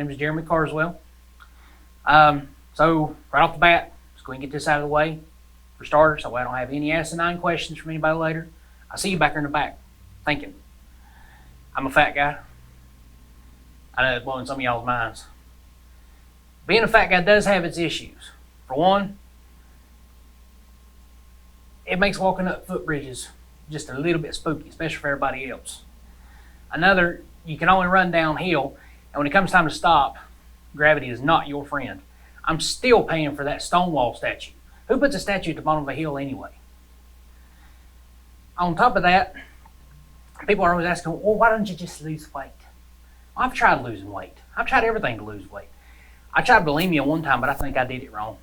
name is Jeremy Carswell. So right off the bat, let's go ahead and get this out of the way for starters, so I don't have any asinine questions from anybody later. I see you back there in the back thinking, I'm a fat guy. I know it's blowing some of y'all's minds. Being a fat guy does have its issues. For one, it makes walking up footbridges just a little bit spooky, especially for everybody else. Another, you can only run downhill, and when it comes time to stop, gravity is not your friend. I'm still paying for that Stonewall statue. Who puts a statue at the bottom of a hill anyway? On top of that, people are always asking, well, why don't you just lose weight? Well, I've tried losing weight. I've tried everything to lose weight. I tried bulimia one time, but I think I did it wrong.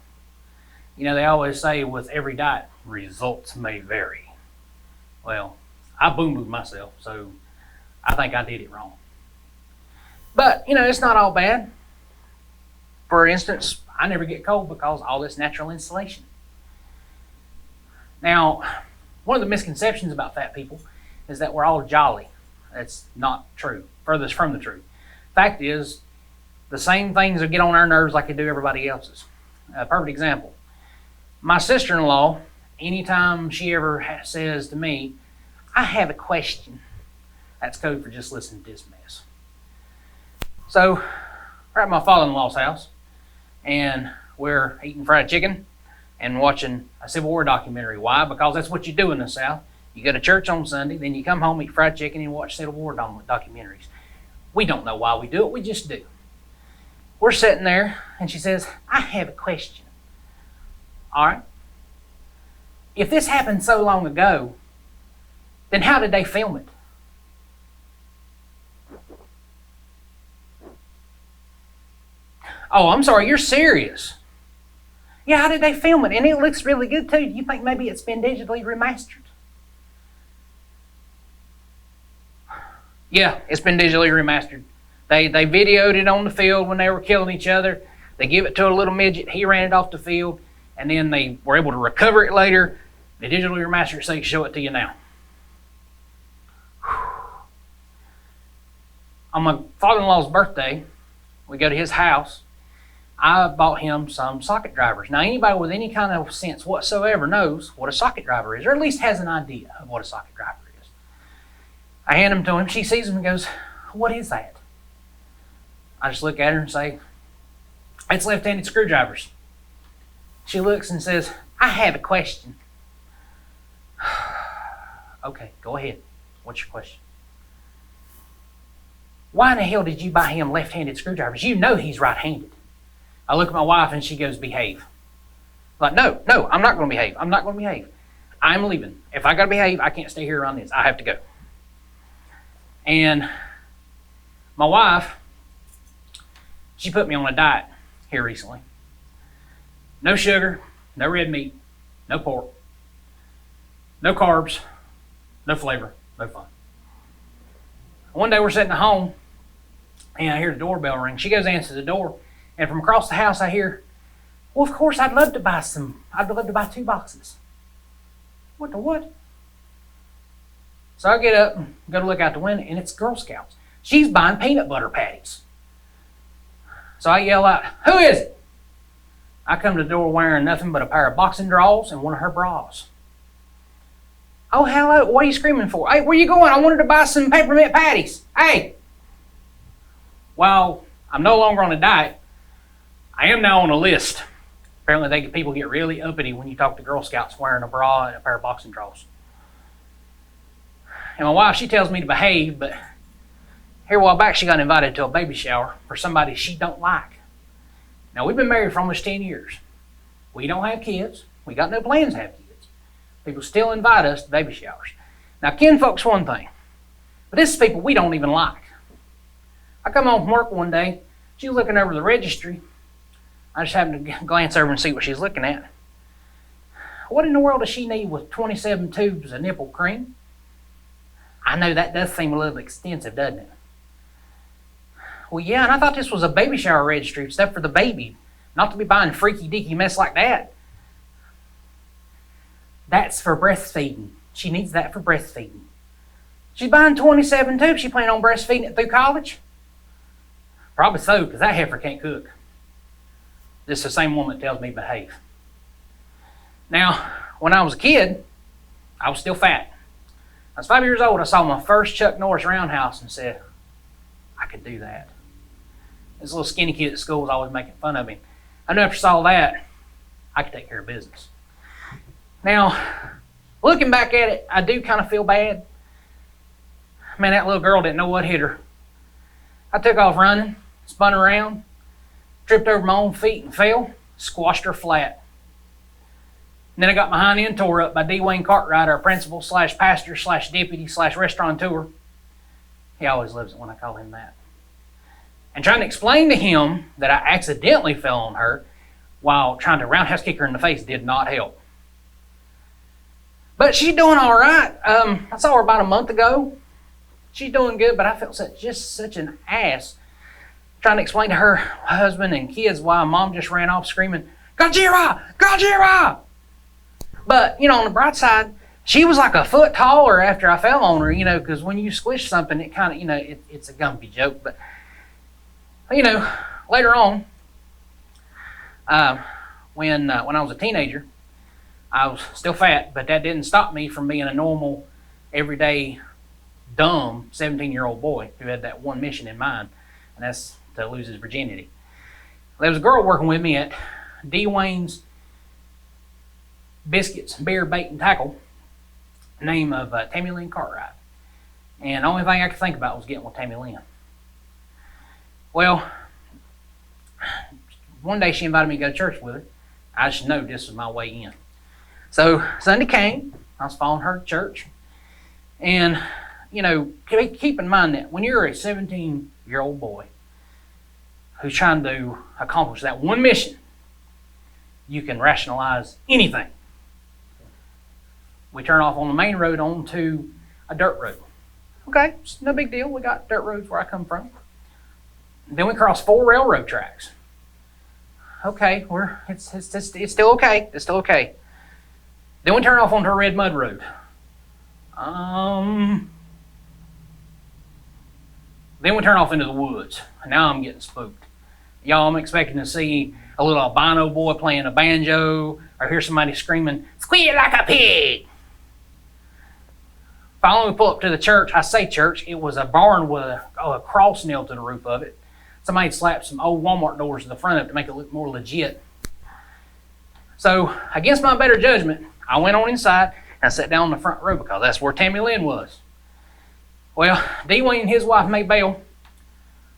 You know, they always say with every diet, results may vary. Well, I boom-booed myself, so I think I did it wrong. But, you know, it's not all bad. For instance, I never get cold because all this natural insulation. Now, one of the misconceptions about fat people is that we're all jolly. That's not true. Furthest from the truth. Fact is, the same things that get on our nerves like they do everybody else's. A perfect example. My sister-in-law, anytime she ever says to me, I have a question, that's code for just listen to this mess. So, we're at my father-in-law's house, and we're eating fried chicken and watching a Civil War documentary. Why? Because that's what you do in the South. You go to church on Sunday, then you come home, eat fried chicken, and watch Civil War documentaries. We don't know why we do it, we just do. We're sitting there, and she says, I have a question. All right. If this happened so long ago, then how did they film it? Oh, I'm sorry, you're serious. Yeah, how did they film it? And it looks really good too. Do you think maybe it's been digitally remastered? Yeah, it's been digitally remastered. They videoed it on the field when they were killing each other. They give it to a little midget. He ran it off the field. And then they were able to recover it later. They digitally remastered it so they can show it to you now. On my father-in-law's birthday, we go to his house. I bought him some socket drivers. Now, anybody with any kind of sense whatsoever knows what a socket driver is, or at least has an idea of what a socket driver is. I hand them to him. She sees them and goes, what is that? I just look at her and say, it's left-handed screwdrivers. She looks and says, I have a question. Okay, go ahead. What's your question? Why in the hell did you buy him left-handed screwdrivers? You know he's right-handed. I look at my wife and she goes, behave. I'm like, no, I'm not going to behave. I'm not going to behave. I'm leaving. If I got to behave, I can't stay here around this. I have to go. And my wife, she put me on a diet here recently. No sugar, no red meat, no pork, no carbs, no flavor, no fun. One day we're sitting at home and I hear the doorbell ring. She goes to answer the door, and from across the house I hear, well, of course, I'd love to buy 2 boxes. What the what? So I get up and go to look out the window, and it's Girl Scouts. She's buying peanut butter patties. So I yell out, who is it? I come to the door wearing nothing but a pair of boxing drawers and one of her bras. Oh, hello, what are you screaming for? Hey, where you going? I wanted to buy some peppermint patties. Hey! Well, I'm no longer on a diet. I am now on a list. Apparently people get really uppity when you talk to Girl Scouts wearing a bra and a pair of boxing drawers. And my wife, she tells me to behave, but here a while back she got invited to a baby shower for somebody she don't like. Now, we've been married for almost 10 years. We don't have kids. We got no plans to have kids. People still invite us to baby showers. Now, kinfolk's one thing, but this is people we don't even like. I come home from work one day. She's looking over the registry. I just happened to glance over and see what she's looking at. What in the world does she need with 27 tubes of nipple cream? I know that does seem a little extensive, doesn't it? Well, yeah, and I thought this was a baby shower registry, except for the baby, not to be buying freaky deaky mess like that. That's for breastfeeding. She needs that for breastfeeding. She's buying 27 tubes. She planning on breastfeeding it through college? Probably so, because that heifer can't cook. This is the same woman that tells me behave. Now, when I was a kid, I was still fat. I was 5 years old. I saw my first Chuck Norris roundhouse and said, I could do that. This little skinny kid at school was always making fun of me. I knew after I saw that, I could take care of business. Now, looking back at it, I do kind of feel bad. Man, that little girl didn't know what hit her. I took off running, spun around, tripped over my own feet and fell, squashed her flat. And then I got my hind end tore up by D. Wayne Cartwright, our principal / pastor / deputy / restaurateur. He always loves it when I call him that. And trying to explain to him that I accidentally fell on her while trying to roundhouse kick her in the face did not help. But she's doing all right. I saw her about a month ago. She's doing good, but I felt just such an ass trying to explain to her husband and kids why mom just ran off screaming, Gojira! Gojira! But, on the bright side, she was like a foot taller after I fell on her, because when you squish something, it kind of, it's a gumpy joke. But, later on, when I was a teenager, I was still fat, but that didn't stop me from being a normal, everyday, dumb 17-year-old boy who had that one mission in mind, and that's to lose his virginity. There was a girl working with me at D. Wayne's Biscuits, Beer, Bait, and Tackle, name of Tammy Lynn Cartwright. And the only thing I could think about was getting with Tammy Lynn. Well, one day she invited me to go to church with her. I just knew this was my way in. So Sunday came, I was following her to church. And, keep in mind that when you're a 17-year-old boy who's trying to accomplish that one mission, you can rationalize anything. We turn off on the main road onto a dirt road. Okay, it's no big deal. We got dirt roads where I come from. Then we cross 4 railroad tracks. Okay, it's still okay. It's still okay. Then we turn off onto a red mud road. Then we turn off into the woods. Now I'm getting spooked. Y'all, I'm expecting to see a little albino boy playing a banjo or hear somebody screaming, "Squeal like a pig!" Finally, we pull up to the church. I say church. It was a barn with a cross nailed to the roof of it. Somebody slapped some old Walmart doors to the front of it to make it look more legit. So, against my better judgment, I went on inside and I sat down on the front row because that's where Tammy Lynn was. Well, D. Wayne and his wife, Maybelle,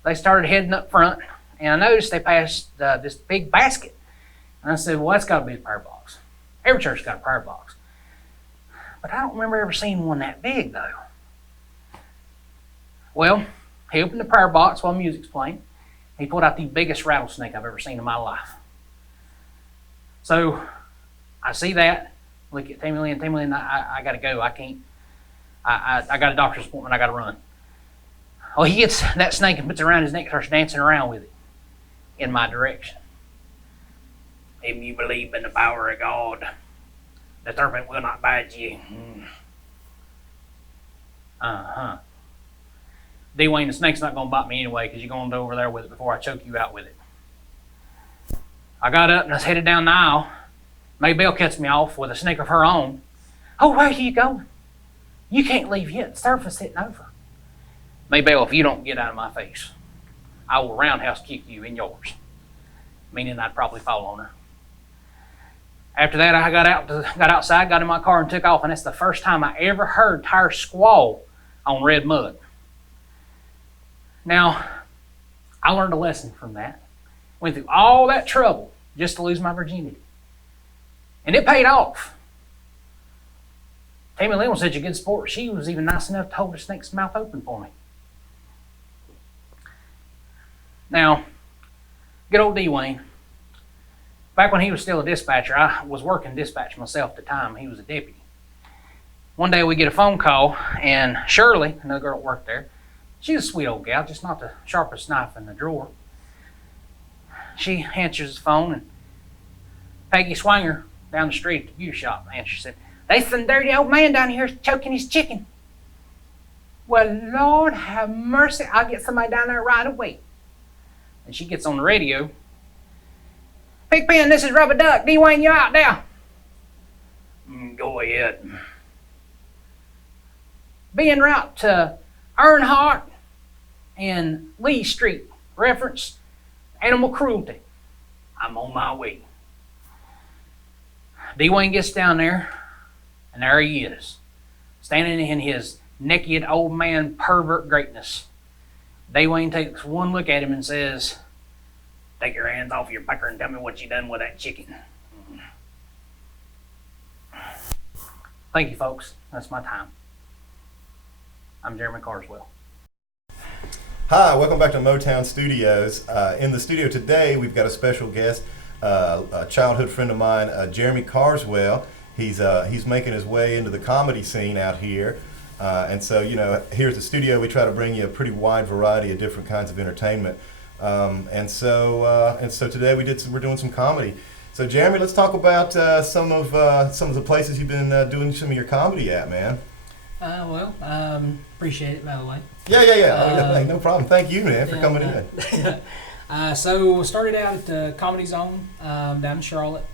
they started heading up front, and I noticed they passed this big basket. And I said, well, that's got to be a prayer box. Every church's got a prayer box. But I don't remember ever seeing one that big, though. Well, he opened the prayer box while music's playing. He pulled out the biggest rattlesnake I've ever seen in my life. So I see that, look at Tammy Lynn, I got to go. I can't. I got a doctor's appointment. I got to run. Well, he gets that snake and puts it around his neck and starts dancing around with it in my direction. If you believe in the power of God, the serpent will not bite you. D. Wayne, the snake's not going to bite me anyway because you're going to go over there with it before I choke you out with it. I got up and I was headed down the aisle. Maybelle cuts me off with a snake of her own. Oh, where are you going? You can't leave yet. The surface hitting over. Maybelle, if you don't get out of my face, I will roundhouse kick you in yours. Meaning I'd probably fall on her. After that, I got outside, got in my car and took off, and that's the first time I ever heard tires squall on red mud. Now, I learned a lesson from that. Went through all that trouble just to lose my virginity. And it paid off. Tammy Lynn was such a good sport, she was even nice enough to hold the snake's mouth open for me. Now, good old D. Wayne. Back when he was still a dispatcher, I was working dispatch myself at the time. He was a deputy. One day we get a phone call, and Shirley, another girl that worked there, she's a sweet old gal, just not the sharpest knife in the drawer. She answers the phone, and Peggy Swanger down the street at the beauty shop answers, said, "There's some dirty old man down here choking his chicken." Well, Lord have mercy, I'll get somebody down there right away. And she gets on the radio. Pigpen, this is Rubber Duck. Dwayne, you out there? Go ahead. Be en route to Earnhardt and Lee Street. Reference animal cruelty. I'm on my way. Dwayne gets down there, and there he is, standing in his naked old man pervert greatness. Dwayne takes one look at him and says, "Take your hands off your pecker and tell me what you done with that chicken." Thank you, folks. That's my time. I'm Jeremy Carswell. Hi, welcome back to Motown Studios. In the studio today, we've got a special guest, a childhood friend of mine, Jeremy Carswell. He's making his way into the comedy scene out here. And so, here at the studio, we try to bring you a pretty wide variety of different kinds of entertainment. And so today we're doing some comedy. So Jeremy, let's talk about some of the places you've been doing some of your comedy at, man. Appreciate it, by the way. Yeah. No problem. Thank you, man, for coming in. So started out at the Comedy Zone down in Charlotte.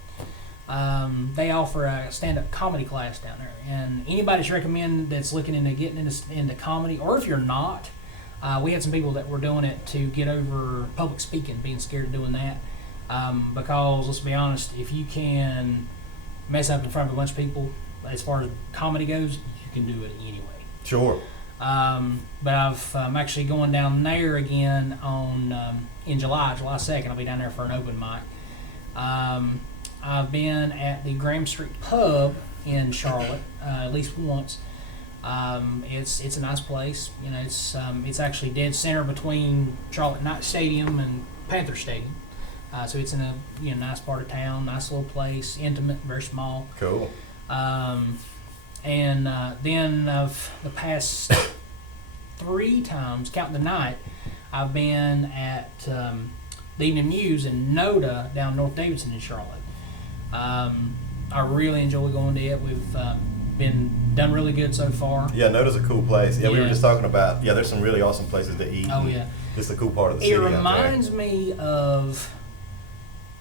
They offer a stand-up comedy class down there, and anybody's recommend that's looking into getting into comedy, or if you're not, we had some people that were doing it to get over public speaking, being scared of doing that. Because let's be honest, if you can mess up in front of a bunch of people, as far as comedy goes, you can do it anyway. Sure. But I'm actually going down there again in July 2nd. I'll be down there for an open mic. I've been at the Graham Street Pub in Charlotte at least once. It's a nice place. It's actually dead center between Charlotte Knight Stadium and Panther Stadium. So it's in a nice part of town, nice little place, intimate, very small. Cool. And then of the past 3 times, counting the night, I've been at the Evening News in Noda down North Davidson in Charlotte. I really enjoy going to it. We've done really good so far. Yeah, Noda's a cool place. Yeah, we were just talking about, there's some really awesome places to eat. Oh, yeah. It's a cool part of the city. It reminds me of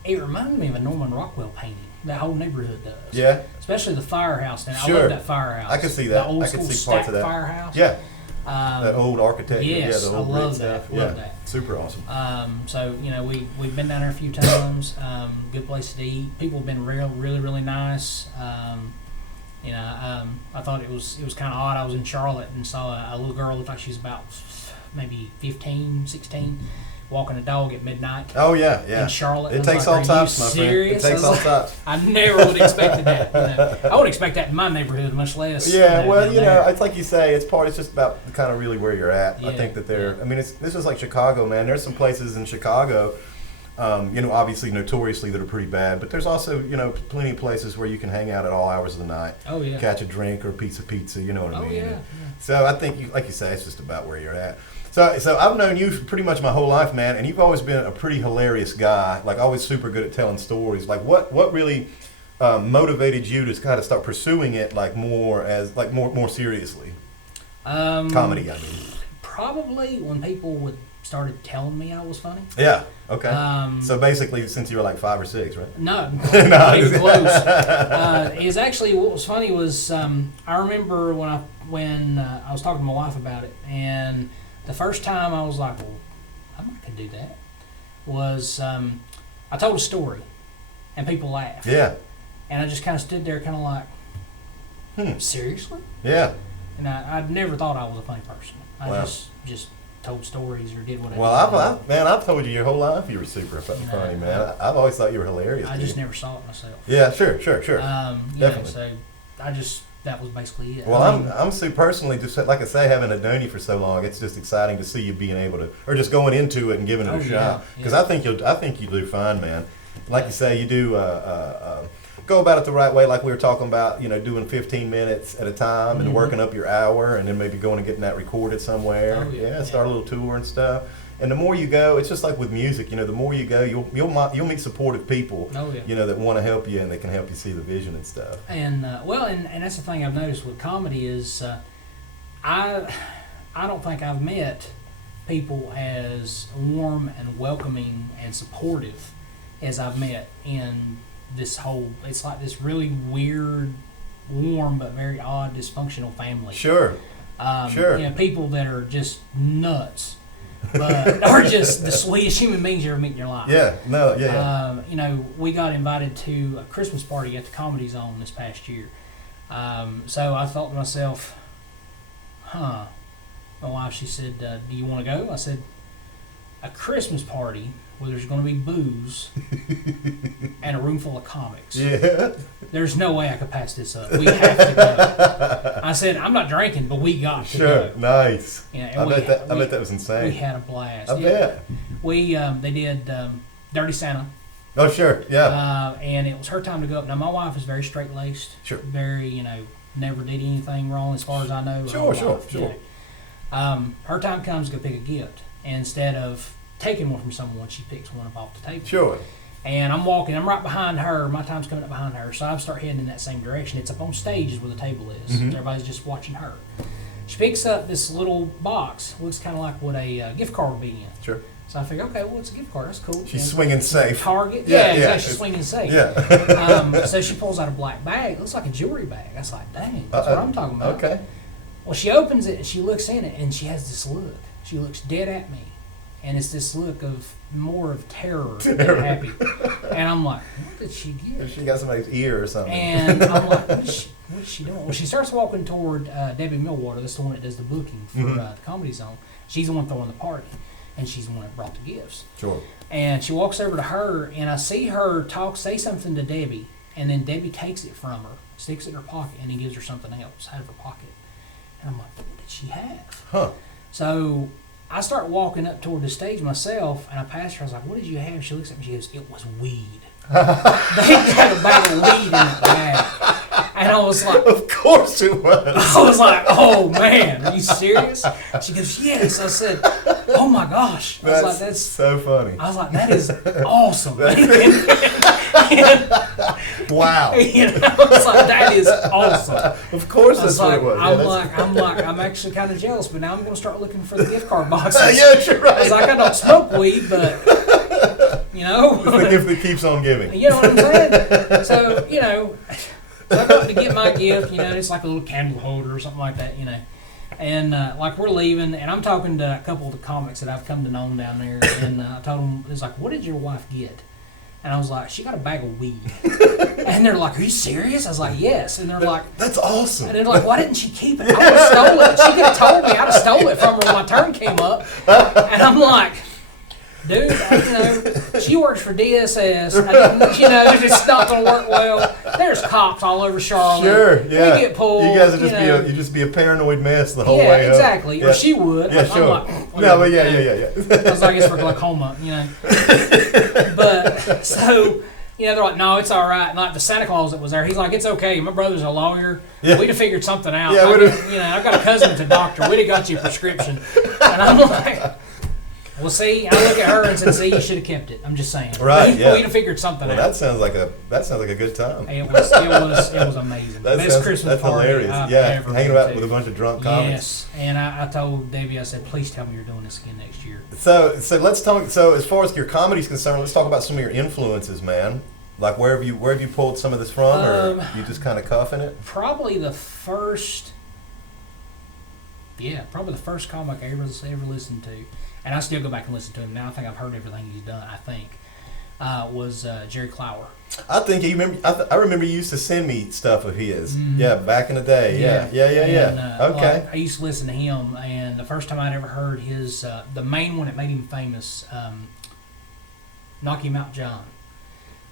a Norman Rockwell painting. That whole neighborhood does. Yeah. Especially the firehouse. And Sure. I love that firehouse. I can see that. The old I can school see parts of that. firehouse. Yeah. That old architecture. Yes, the old I love brick that. stuff. Love that. Super awesome. So we've been down there a few times. Good place to eat. People have been really nice. I thought it was kind of odd. I was in Charlotte and saw a little girl, looked like she was about maybe 15, 16, walking a dog at midnight. Oh yeah. In Charlotte. It takes all types, my friend. It takes all types. I never would have expected that. I would expect that in my neighborhood, much less. Yeah, it's like you say, it's just about kind of really where you're at. Yeah, I think that this is like Chicago, man. There's some places in Chicago, obviously notoriously that are pretty bad, but there's also, plenty of places where you can hang out at all hours of the night. Oh yeah. Catch a drink or pizza, you know what I mean? Yeah. So I think, like you say, it's just about where you're at. So I've known you pretty much my whole life, man, and you've always been a pretty hilarious guy, like always super good at telling stories. Like what really motivated you to kind of start pursuing it more seriously? Comedy, I mean. Probably when people started telling me I was funny. Yeah. Okay. So basically, since you were like 5 or 6, right? No, not even close. Is actually what was funny was I remember when I was talking to my wife about it, and the first time I was like, well, I'm not gonna do that. Was I told a story, and people laughed. Yeah. And I just kind of stood there, kind of like, seriously? Yeah. And I'd never thought I was a funny person. I just told stories or did whatever. Well, I've told you your whole life you were super funny, man. I've always thought you were hilarious. I just never saw it myself. Yeah, sure. Definitely. So that was basically it. Well, I'm personally, just like I say, having known you for so long, it's just exciting to see you being able to, or just going into it and giving it a shot. Because I think you do fine, man. Like you say, you do go about it the right way, like we were talking about, doing 15 minutes at a time and working up your hour, and then maybe going and getting that recorded somewhere. Start a little tour and stuff. And the more you go, it's just like with music, the more you go, you'll meet supportive people, that want to help you and they can help you see the vision and stuff. And and that's the thing I've noticed with comedy is I don't think I've met people as warm and welcoming and supportive as I've met in this whole. It's like this really weird, warm but very odd, dysfunctional family. Sure. Sure. You know, people that are just nuts, but are just the sweetest human beings you ever meet in your life. Yeah. No. Yeah. You know, we got invited to a Christmas party at the Comedy Zone this past year. So I thought to myself, my wife, she said, do you want to go? I said, a Christmas party where there's going to be booze and a room full of comics. Yeah. There's no way I could pass this up. We have to go. I said, I'm not drinking, but we got to go. Sure. Nice. Yeah, I bet that was insane. We had a blast. I bet. They did Dirty Santa. Oh, sure. Yeah. And it was her time to go up. Now, my wife is very straight-laced. Sure. Very, never did anything wrong as far as I know. Sure. Her time comes to go pick a gift. And instead of taking one from someone, she picks one up off the table. Sure. And I'm walking. I'm right behind her. My time's coming up behind her. So I start heading in that same direction. It's up on stage is where the table is. Mm-hmm. Everybody's just watching her. She picks up this little box. Looks kind of like what a gift card would be in. Sure. So I figure, okay, well, it's a gift card. That's cool. She's swinging safe. Target. Yeah, Exactly. She's swinging safe. Yeah. So she pulls out a black bag. It looks like a jewelry bag. I was like, dang, that's what I'm talking about. Okay. Well, she opens it and she looks in it and she has this look. She looks dead at me. And it's this look of more of terror than happy. And I'm like, what did she get? She got somebody's ear or something. And I'm like, what's she doing? Well, she starts walking toward Debbie Millwater. That's the one that does the booking for the Comedy Zone. She's the one throwing the party. And she's the one that brought the gifts. Sure. And she walks over to her, and I see her say something to Debbie, and then Debbie takes it from her, sticks it in her pocket, and then gives her something else out of her pocket. And I'm like, what did she have? Huh. So I start walking up toward the stage myself, and I pass her. I was like, what did you have? She looks at me. She goes, it was weed. They had a bag of weed in that bag. And I was like, of course it was. I was like, oh, man, are you serious? She goes, yes. I said, oh, my gosh. I was like, that's so funny. I was like, that is awesome. Wow. I was like, that is awesome. Of course that's what it was. I'm actually kind of jealous, but now I'm going to start looking for the gift card boxes. Yeah, you're right. I was like, I don't smoke weed, but, It's the gift that keeps on giving. You know what I'm saying? So, so I got to get my gift, it's like a little candle holder or something like that, And like we're leaving, and I'm talking to a couple of the comics that I've come to know down there, and I told them, it's like, what did your wife get? And I was like, she got a bag of weed. And they're like, are you serious? I was like, yes. And they're like, that's awesome. And they're like, why didn't she keep it? I would have stole it. She could have told me. I'd have stole it from her when my turn came up. And I'm like, dude, she works for DSS. It's not going to work well. There's cops all over Charlotte. Sure, yeah. We get pulled. You guys would just be a paranoid mess the whole way Yeah, exactly. up. Or she would. Yeah, sure. I'm like, no, but yeah. I was like, it's for glaucoma, But, so, they're like, no, it's all right. And like the Santa Claus that was there, he's like, it's okay. My brother's a lawyer. Yeah. We'd have figured something out. Yeah, I've got a cousin that's a doctor. We'd have got you a prescription. And I'm like, well, see, I look at her and said, see, you should have kept it. I'm just saying. Right, yeah. We'd have figured something out. That sounds like a good time. It was amazing. Best Christmas that's party hilarious. I've ever hanging been out to. with a bunch of drunk comics. Yes, and I told Davey, I said, please tell me you're doing this again next year. So let's talk. So as far as your comedy's concerned, let's talk about some of your influences, man. Like where have you pulled some of this from, or you just kind of cuffing it? Probably the first comic I ever listened to, and I still go back and listen to him now. I think I've heard everything he's done. I think was Jerry Clower. I think you remember. I remember you used to send me stuff of his. Mm-hmm. Yeah, back in the day. Yeah. And, okay. I used to listen to him, and the first time I'd ever heard his, the main one that made him famous, Knock Him Out John.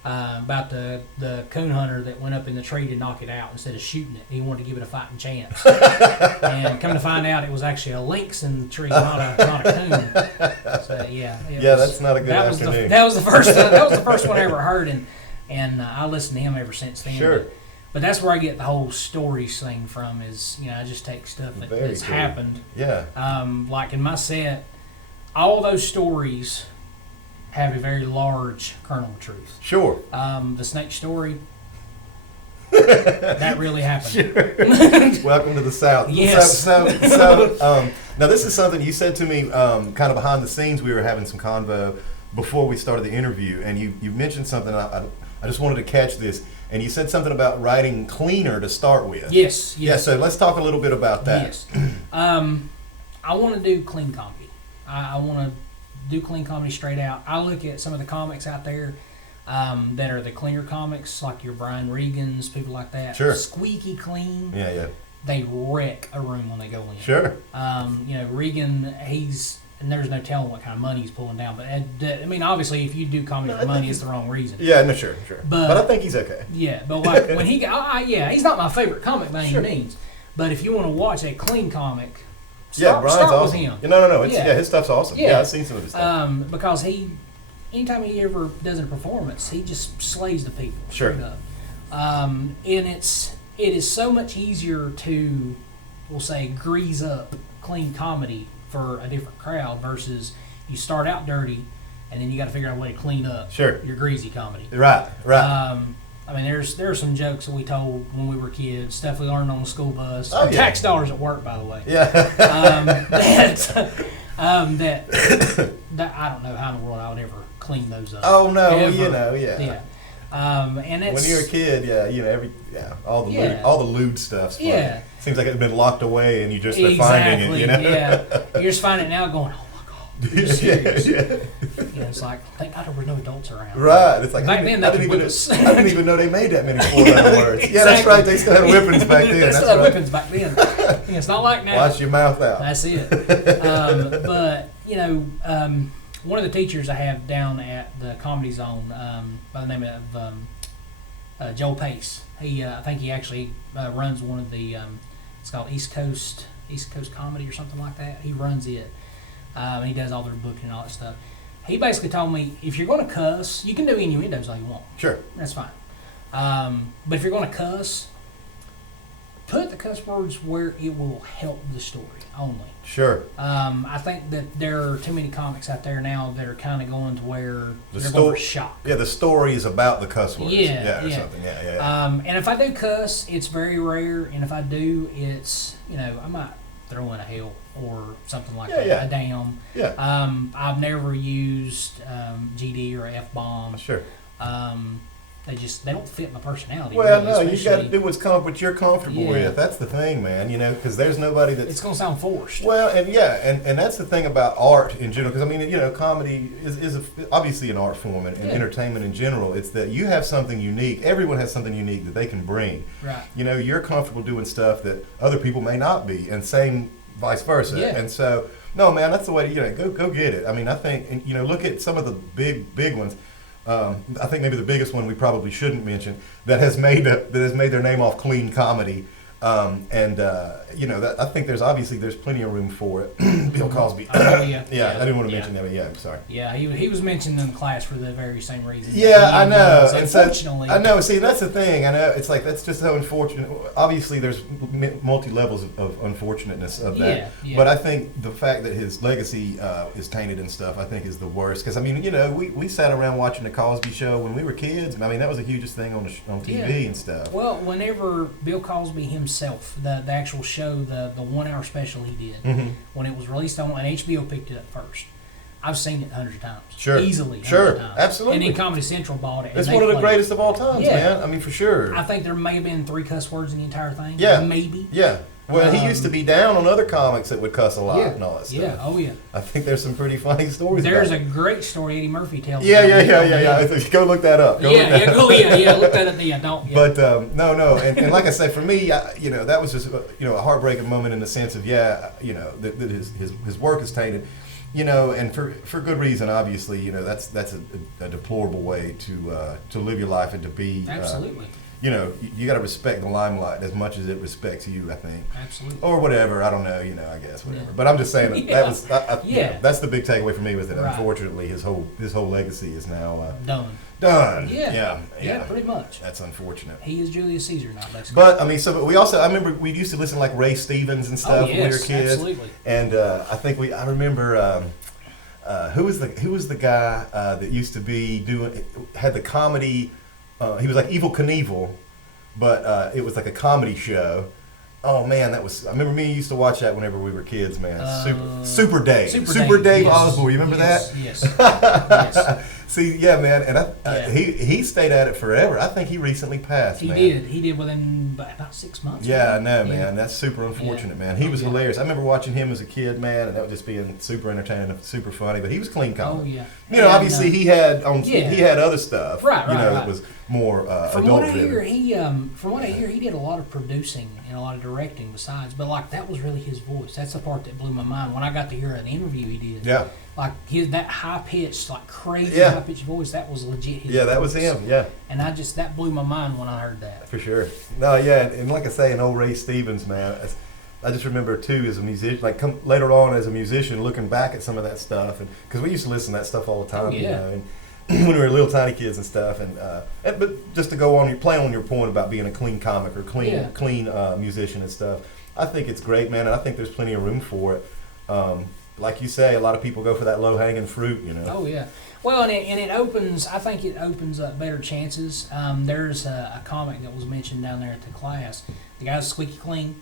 About the coon hunter that went up in the tree to knock it out instead of shooting it. He wanted to give it a fighting chance. And come to find out, it was actually a lynx in the tree, not a coon. So that's not a good afternoon. That was the first one I ever heard, and I listened to him ever since then. Sure. But that's where I get the whole stories thing from. Is I just take stuff that's cool. happened. Yeah. Like in my set, all those stories have a very large kernel of truth. Sure. The snake story, that really happened. Sure. Welcome to the South. Yes. So Now, this is something you said to me kind of behind the scenes. We were having some convo before we started the interview, and you mentioned something. I just wanted to catch this. And you said something about writing cleaner to start with. Yes. Yeah, so let's talk a little bit about that. Yes. I want to do clean comedy. I want to do clean comedy straight out. I look at some of the comics out there that are the cleaner comics, like your Brian Regans, people like that. Sure. Squeaky clean. Yeah. They wreck a room when they go in. Sure. Regan, and there's no telling what kind of money he's pulling down. But I mean, obviously, if you do comedy for money, it's the wrong reason. Yeah, no, sure. But I think he's okay. Yeah, but like when he he's not my favorite comic by any means. But if you want to watch a clean comic, Brian's start awesome. with him. No, his stuff's awesome. Yeah, I've seen some of his stuff. Because anytime he ever does a performance, he just slays the people. Sure. Straight up. And it is so much easier to, we'll say, grease up clean comedy for a different crowd versus you start out dirty and then you got to figure out a way to clean up your greasy comedy. Right. I mean, there are some jokes that we told when we were kids, stuff we learned on the school bus. Oh, yeah. Tax dollars at work, by the way. Yeah. That I don't know how in the world I would ever clean those up. Oh no, Ever. yeah. And it's, when you're a kid, all the lewd stuff. Yeah. Seems like it's been locked away, and you just are exactly, finding it. Yeah. You just find it now, going, oh my god, you're serious. It's like, thank God there were no adults around. Right. It's like back then they could whip us. I didn't even know they made that many 4-letter words. Yeah, that's right. They still had whippings back then. They still had whippings back then. It's not like now. Wash your mouth out. That's it. But one of the teachers I have down at the Comedy Zone by the name of Joel Pace. I think he actually runs one of the. It's called East Coast Comedy or something like that. He runs it. And he does all their booking and all that stuff. He basically told me, if you're going to cuss, you can do innuendos all you want. Sure. That's fine. But if you're going to cuss, put the cuss words where it will help the story only. Sure. I think that there are too many comics out there now that are kind of going to where they're going for shock. Yeah, the story is about the cuss words. Yeah. Something. Yeah. And if I do cuss, it's very rare. And if I do, it's, I might throw in a hell or something like that. Yeah. A damn. Yeah. I've never used GD or F-bomb. Sure. They don't fit my personality. Well, really, no, you got to do what you're comfortable with. That's the thing, man. Because there's nobody that's. It's gonna sound forced. Well, and that's the thing about art in general. Because I mean, comedy is obviously an art form, and entertainment in general. It's that you have something unique. Everyone has something unique that they can bring. Right. You're comfortable doing stuff that other people may not be, and same vice versa. Yeah. And so, no, man, that's the way. Go get it. I mean, I think look at some of the big ones. I think maybe the biggest one we probably shouldn't mention that has made their name off clean comedy, that I think there's plenty of room for it. Bill Cosby. Oh, yeah. I didn't want to mention that, but I'm sorry. Yeah, he was mentioned in the class for the very same reason. Yeah, I know. And unfortunately, I know. See, that's the thing. I know. It's like that's just so unfortunate. Obviously, there's multi levels of unfortunateness of that. Yeah. But I think the fact that his legacy is tainted and stuff, I think, is the worst. Because I mean, we sat around watching the Cosby Show when we were kids. I mean, that was the hugest thing on TV and stuff. Well, whenever Bill Cosby himself, the actual show, the 1 hour special he did, when it was released on, and HBO picked it up first. I've seen it hundreds of times. Sure. Easily. Sure. Times. Absolutely. And then Comedy Central bought it. It's one of the greatest of all times, man. I mean, for sure. I think there may have been 3 cuss words in the entire thing. Yeah. Maybe. Yeah. Well, he used to be down on other comics that would cuss a lot and all that stuff. Yeah. Oh, yeah. I think there's some pretty funny stories. There's a about great story Eddie Murphy tells. Yeah. Go look that up. Look that up. Yeah, don't. Yeah. But no, and like I say, for me, that was just a heartbreaking moment in the sense of that his work is tainted, and for good reason, obviously, that's a deplorable way to live your life and to be. Absolutely. You got to respect the limelight as much as it respects you, I think. Absolutely. Or whatever, I don't know, I guess, whatever. Yeah. But I'm just saying that was, that's the big takeaway for me with it. Right. Unfortunately, his whole legacy is now done. Yeah, pretty much. That's unfortunate. He is Julius Caesar now, basically. But I mean, I remember we used to listen to like Ray Stevens and stuff when we were kids. Absolutely. And I remember who was the guy that used to be had the comedy. He was like Evil Knievel, but it was like a comedy show, Oh man, that was. I remember me and you used to watch that whenever we were kids, man. Super Dave. Super Dave yes. Osborne. You remember Yes, that? Yes. Yes. See, yeah, man, and he stayed at it forever. I think he recently passed. He man. did. He did within about 6 months. Yeah, I know, Yeah. man. That's super unfortunate, man. He was hilarious. I remember watching him as a kid, man, and that was just being super entertaining and super funny. But he was clean comic. Oh yeah. You know, obviously he had Yeah. he had other stuff, Right, you know, right. that was more From adult what I hear, driven. he did a lot of producing and a lot of directing besides. But like that was really his voice. That's the part that blew my mind when I got to hear an interview he did. Yeah, Like that high pitched, like crazy Yeah. high pitched voice. That was legit. His yeah, that was voice. him. Yeah, And that blew my mind when I heard that. for sure. No, yeah, and like I say, an old Ray Stevens, man. I just remember too as a musician, like later on as a musician, looking back at some of that stuff, and because we used to listen to that stuff all the time, Oh, yeah. you know, and when we were little tiny kids and stuff, and but just to go on, play on your point about being a clean comic or clean musician and stuff, I think it's great, man, and I think there's plenty of room for it. Like you say, a lot of people go for that low hanging fruit, you know. Oh yeah. Well, and it opens. I think it opens up better chances. There's a comic that was mentioned down there at the class. The guy's squeaky clean.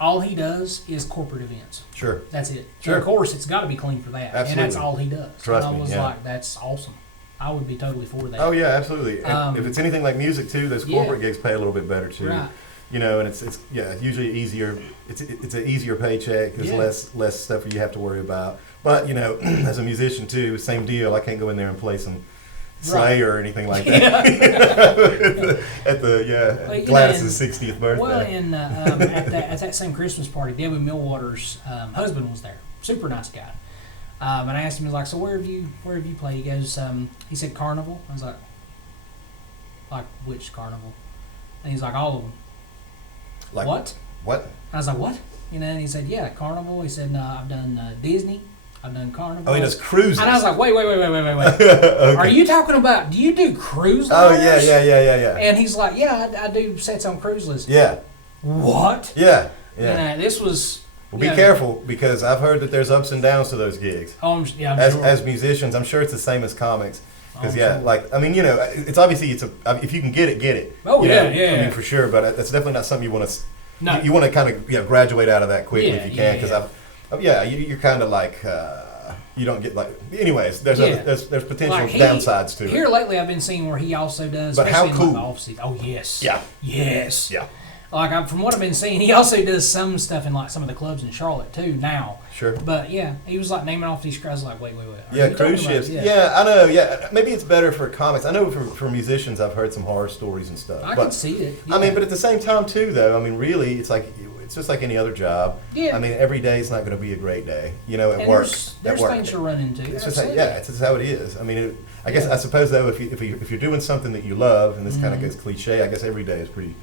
All he does is corporate events. Sure. That's it. Sure. And of course, it's got to be clean for that. Absolutely. And that's all he does. Trust and I me, was yeah. like, that's awesome. I would be totally for that. Oh yeah, absolutely. And if Um, it's anything like music too, those yeah. corporate gigs pay a little bit better too. Right. You know, and it's usually easier. It's an easier paycheck. There's Yeah. less stuff you have to worry about. But you know, as a musician too, same deal. I can't go in there and play some Slayer or anything like that. at the Well, you Gladys's know, 60th birthday. Well, and at that same Christmas party, Debbie Millwater's husband was there. Super nice guy. And I asked him, he was like, "So where have you played?" He goes, he said Carnival. I was like which Carnival? And he's like, all of them. Like, What? What? I was like, what? You know, and he said, yeah, Carnival. He said, no, I've done Disney. I've done Carnival. Oh, he does cruises. And I was like, wait. Okay. Are you talking about, do you do cruise Oh liners? yeah. And he's like, yeah, I do sets on cruise lists. Yeah. What? Yeah. You Yeah. know, this was... Well, be you know, careful because I've heard that there's ups and downs to those gigs. I'm sure. As musicians, I'm sure it's the same as comics. Because I'm sure. like I mean, you know, it's obviously if you can get it, get it. Oh, You yeah, know, yeah. I mean, for sure. But that's definitely not something you want to. No. You want to kind of graduate out of that quickly Yeah, if you can. yeah, Because you're kind of like you don't get like. Anyways, there's Yeah. there's potential Like downsides to Here it. lately, I've been seeing where he also does, But how especially in cool. like the off-season. Oh, yes. Yeah. Yes. Yeah. Like, from what I've been seeing, he also does some stuff in like some of the clubs in Charlotte too now. Sure. But yeah, he was like naming off these guys. Like, wait. Are Yeah, you cruise talking about- ships. Yeah, I know. Yeah, maybe it's better for comics. I know for musicians, I've heard some horror stories and stuff. I but, can see it. I mean, yeah. but at the same time too, though. I mean, really, it's just like any other job. Yeah. I mean, every day is not going to be a great day. You know, at And work. There's at work. things to run into. It's just how, Absolutely. it's just how it is. I mean, I guess Yeah. I suppose though, if you're doing something that you love, and this kind of Mhm. gets cliche, I guess every day is pretty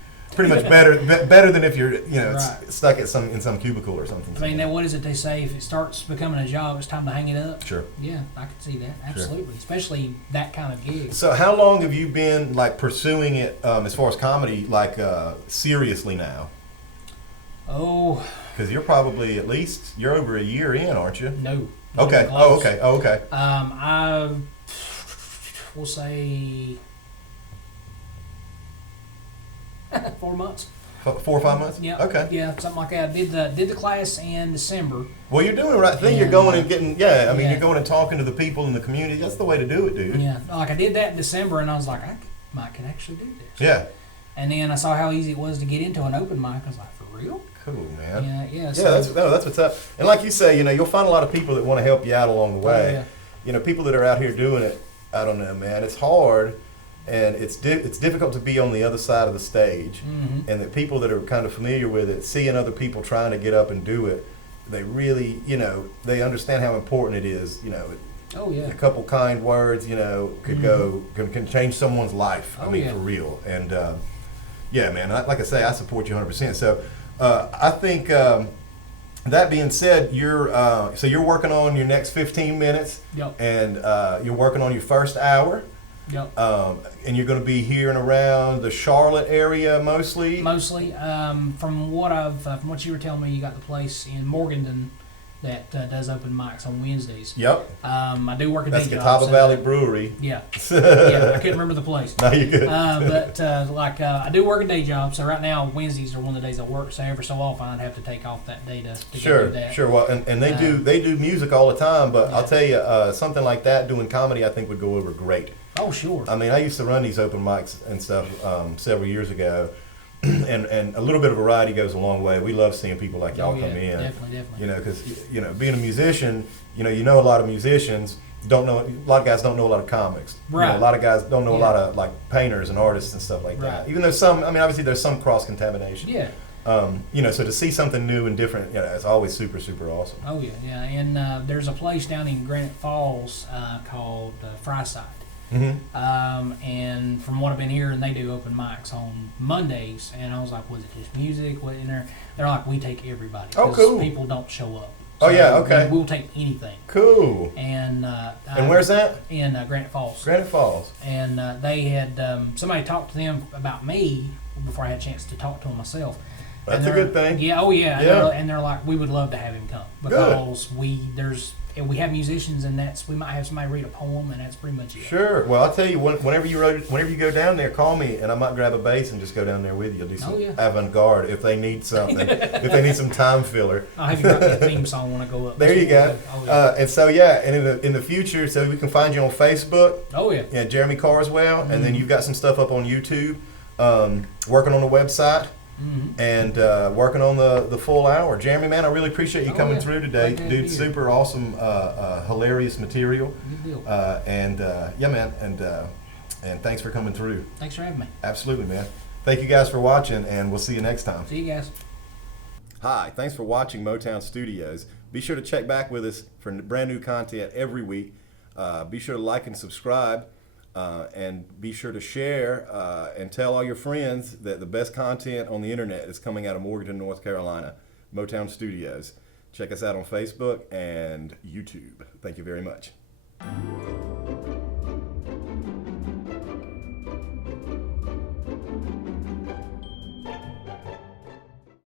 much better than if you're Right. stuck at in some cubicle or something. I mean, now what is it they say? If it starts becoming a job, it's time to hang it up. Sure. Yeah, I can see that. Absolutely. Especially that kind of gig. So how long have you been like pursuing it as far as comedy, like seriously now? Oh, Because you're probably you're over a year in, aren't you? no. Not Okay. even close. Okay. We'll say 4 months. 4 or 5 months. Yeah. Okay. Yeah, something like that. Did the class in December. Well, you're doing the right thing. You're And, going and getting. Yeah. I mean, yeah. you're going and talking to the people in the community. That's the way to do it, dude. Yeah, like I did that in December, and I was like, I could actually do this. Yeah. And then I saw how easy it was to get into an open mic. I was like, for real? Cool, man. Yeah. Yeah, So, that's what's up. And like you say, you'll find a lot of people that want to help you out along the way. yeah. People that are out here doing it. I don't know, man. It's hard, and it's difficult to be on the other side of the stage. Mm-hmm. And the people that are kind of familiar with it, seeing other people trying to get up and do it, they really, they understand how important it is. Oh yeah. A couple kind words, could go can change someone's life. I Oh, mean, yeah. for real. And yeah, man. Like I say, I support you 100%. So I think that being said, you're working on your next 15 minutes, Yep. and you're working on your first hour. Yep. And you're going to be here and around the Charlotte area mostly. Mostly, from what you were telling me, you got the place in Morganton that does open mics on Wednesdays. Yep. I do work a That's day job. Catawba so Valley Brewery. Yeah. Yeah, I couldn't remember the place. No, you're good. I do work a day job, so right now Wednesdays are one of the days I work. So every so often I'd have to take off that day to go do that. Sure. Well, and they do music all the time, but I'll tell you, something like that, doing comedy, I think would go over great. Oh, sure. I mean, I used to run these open mics and stuff several years ago, and a little bit of variety goes a long way. We love seeing people like y'all come in. Definitely. You know, because being a musician, you know a lot of musicians. A lot of guys don't know a lot of comics. Right. You know, a lot of guys don't know a lot of like painters and artists and stuff like that. Even though obviously there's some cross contamination. Yeah. So to see something new and different, it's always super, super awesome. Oh yeah. And there's a place down in Granite Falls called Fryside. Mm-hmm. And from what I've been hearing, they do open mics on Mondays. And I was like, was it just music? What in there? They're like, we take everybody. Oh, cool. People don't show up. Oh, yeah, okay. We'll take anything. Cool. And where's that? In Granite Falls. Granite Falls. And they had somebody talked to them about me before I had a chance to talk to them myself. That's a good thing. Yeah. Oh yeah. Yeah. And they're like, we would love to have him come because we have musicians, and we might have somebody read a poem, and that's pretty much it. Sure. Well, I'll tell you, whenever you go down there, call me, and I might grab a bass and just go down there with you. Do some avant-garde if they need something, if they need some time filler. I'll have you write me a theme song when I go up. There you go. Oh, yeah. And so and in the future, so we can find you on Facebook. Oh yeah. Yeah, Jeremy Carswell, and then you've got some stuff up on YouTube. Working on the website. Mm-hmm. And working on the full hour. Jeremy, man, I really appreciate you coming through today. Dude, super awesome, hilarious material. Good deal. Man, and thanks for coming through. Thanks for having me. Absolutely, man. Thank you guys for watching, and we'll see you next time. See you guys. Hi, thanks for watching Motown Studios. Be sure to check back with us for brand new content every week. Be sure to like and subscribe. And be sure to share and tell all your friends that the best content on the internet is coming out of Morganton, North Carolina, Motown Studios. Check us out on Facebook and YouTube. Thank you very much.